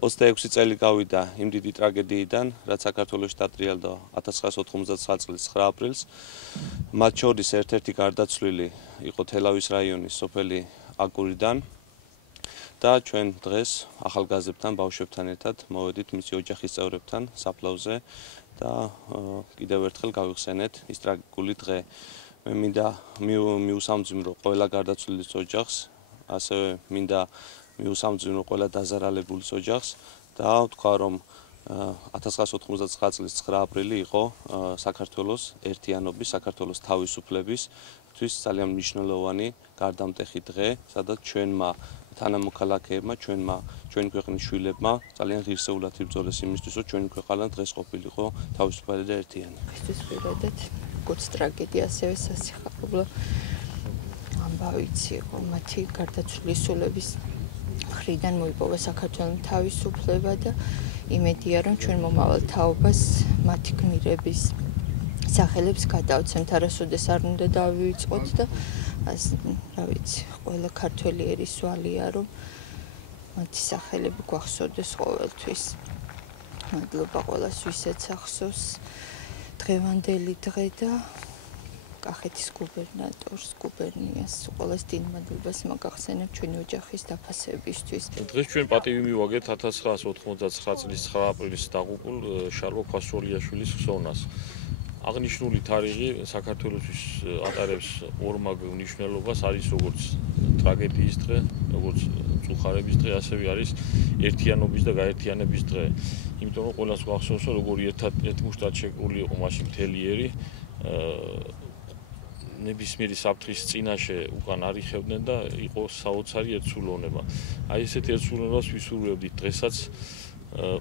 26 წელი გავიდა იმ დიდი ტრაგედიიდან, რაც საქართველოში დატრიალდა 1999 წლის 9 აპრილს. მათ შორის ერთ-ერთი გარდაცვლილი იყო თელავის რაიონის სოფელი აგურიდან და ჩვენ დღეს ახალგაზრდებთან, ბავშვებთან ერთად მოვედით მისი ოჯახის წევრებთან საფლავზე და კიდევ ერთხელ გავიხსენეთ ის ტრაგიკული დღე. მე მინდა მიუსამძიმრო ყველა გარდაცვლილის ოჯახს, ასევე მინდა მიუსამძიმრო ყველა დაზარალებულის ოჯახს და ვთქვა, რომ 1999 წლის 9 აპრილი იყო საქართველოს ერთიანობის, საქართველოს თავისუფლებისთვის ძალიან მნიშვნელოვანი გარდამტეხი დღე, სადაც ჩვენმა თანამოქალაქეებმა, ჩვენი ქვეყნის შვილებმა ძალიან ღირსეულად იბრძოლეს იმისთვის, რომ ჩვენი ქვეყანა დღეს ყოფილიყო თავისუფალი და ერთიანი.Ისთვის პირადად როგორც ტრაგედია, ასევე სასიხარულო ამბავიც იყო მათი გარდაცვლილების მხრიდან მოიპოვა საქართველოს თავისუფლება და იმედია, რომ ჩვენ მომავალ თაობას მათი გმირების სახელებს გადავცემთ, არასოდეს არ უნდა დავივიწყოთ და რა ვიცი, ყველა ქართველი ერის ვალია, რომ მათი სახელები გვახსოვდეს ყოველთვის. მადლობა ყველას, ვისაც ახსოვს დღევანდელი დღე და კახეთის გუბერნატორს, გუბერნიას, ყველას დიდ მადლობას მაგახსენებ ჩვენი ოჯახის დაფასებისთვის. დღეს ჩვენ პატივი მივაგეთ 1999 წლის 9 აპრილის დაღუპულ შარლო ქვასროლიაშვილის ხსოვნას. აღნიშნული თარიღი საქართველოსთვის ატარებს ორმაგ მნიშვნელობას, არის როგორც ტრაგედიის დღე, როგორც მწუხარების დღე, ასევე არის ერთიანობის და გაერთიანების დღე. იმიტომ რომ ყველას გვახსოვს, რომ როგორი ერთმუშტად შეკრული იყო მაშინ მთელი ერი, ნებისმიერი საფრთხის წინაშე უკან არიხევდნენ და იყო საოცარი ერთსულოვნება. აი ესეთ ერთსულოვნებას ვისურვებდით დღესაც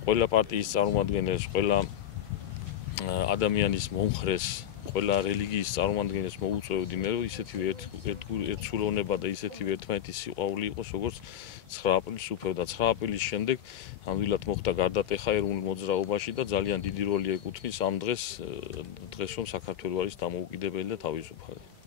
ყველა პარტიის წარმომადგენელს, ყველა ადამიანის მომხრეს, ყველა რელიგიის წარმომადგენელს მოუწევდი მე, რომ ისეთივე ერთსულოვნება და ისეთივე ერთმანეთის სიყვარული იყოს, როგორც 9 აპრილის უფევ და 9 აპრილის შემდეგ ნამდვილად მოხდა გარდატეხა ეროვნულ მოძრაობაში და ძალიან დიდი როლი ეკუთვნის ამ დღეს, რომ საქართველო არის დამოუკიდებელი და თავისუფალი.